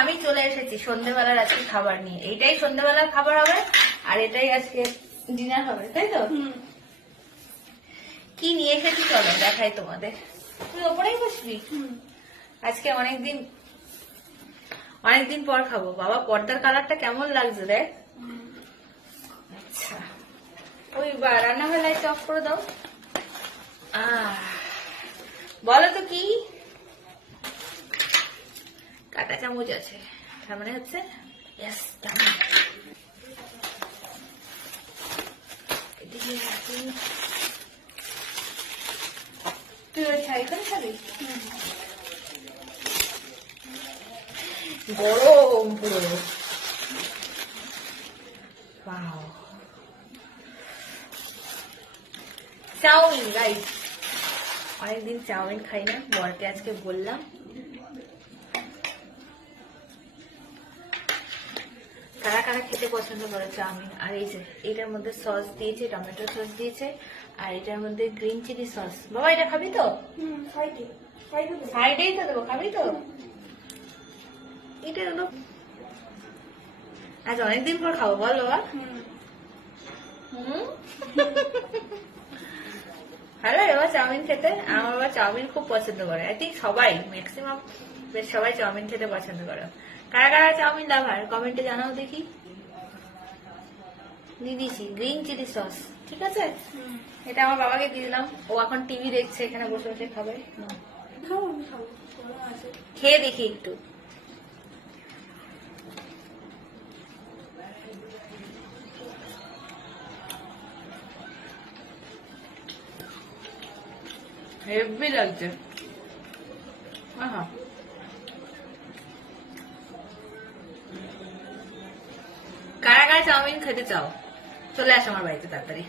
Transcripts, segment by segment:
আমি চলে এসেছি সন্ধ্যেবেলার আজকে খাবার নিয়ে। এইটাই সন্ধ্যেবেলার খাবার হবে আর এটাই আজকে ডিনার হবে, তাই তো? কি নিয়ে এসেছি চলো দেখাই তোমাদের। তুই ওপরেই বসবি? আজকে অনেকদিন পর খাবো। বাবা পর্দার কালারটা কেমন লাগছে দেখ। আচ্ছা ওই রান্নাঘর লাইট অফ করে দাও। বলো তো কি? কাঁটা চামচ আছে, তার মানে হচ্ছে তুই ওই এখানে খাবি? গরম পুরো। চাউমিন রাইস, অনেকদিন চাউমিন খাই না, বরকে আজকে বললাম। কারা কারা খেতে পছন্দ করে চাউমিন? আর এই যে এটার মধ্যে সস দিয়েছে, টমেটো সস দিয়েছে, আর এটার মধ্যে গ্রিন চিলি সস। বাবা এটা খাবি তো? সাইডেই তো দেবো, খাবি তো? এটা হলো আজ অনেকদিন পর খাবো, বল বাবা। ভালো লাগে বাবা চাউমিন খেতে। আমার বাবা চাউমিন খুব পছন্দ করে। আই থিঙ্ক সবাই, ম্যাক্সিমাম বেশ সবাই চাউমিন খেতে পছন্দ করে। কারা কারা চাউমিন লাভার কমেন্টে জানাও দেখি। দিয়ে দিয়েছি গ্রিন চিলি সস, ঠিক আছে? এটা আমার বাবাকে দিয়ে দিলাম, ও এখন টিভি দেখছে, এখানে বসে বসে খাবে। খেয়ে দেখি একটু। হেভি লাগছে। কারা কারা চাউমিন খেতে চাও চলে আসো আমার বাড়িতে তাড়াতাড়ি।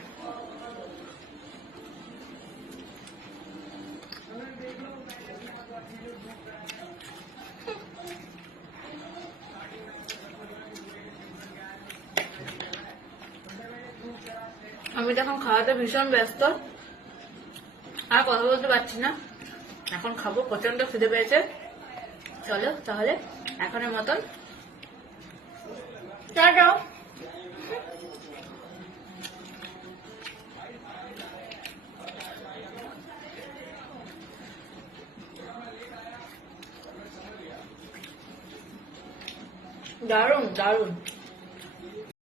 আমি তো এখন খাওয়াতে ভীষণ ব্যস্ত, আর কথা বলতে পারছি না। এখন খাবো, প্রচন্ড খিদে পেয়েছে। চলো তাহলে এখনের মতন টাটা। দারুণ দারুণ।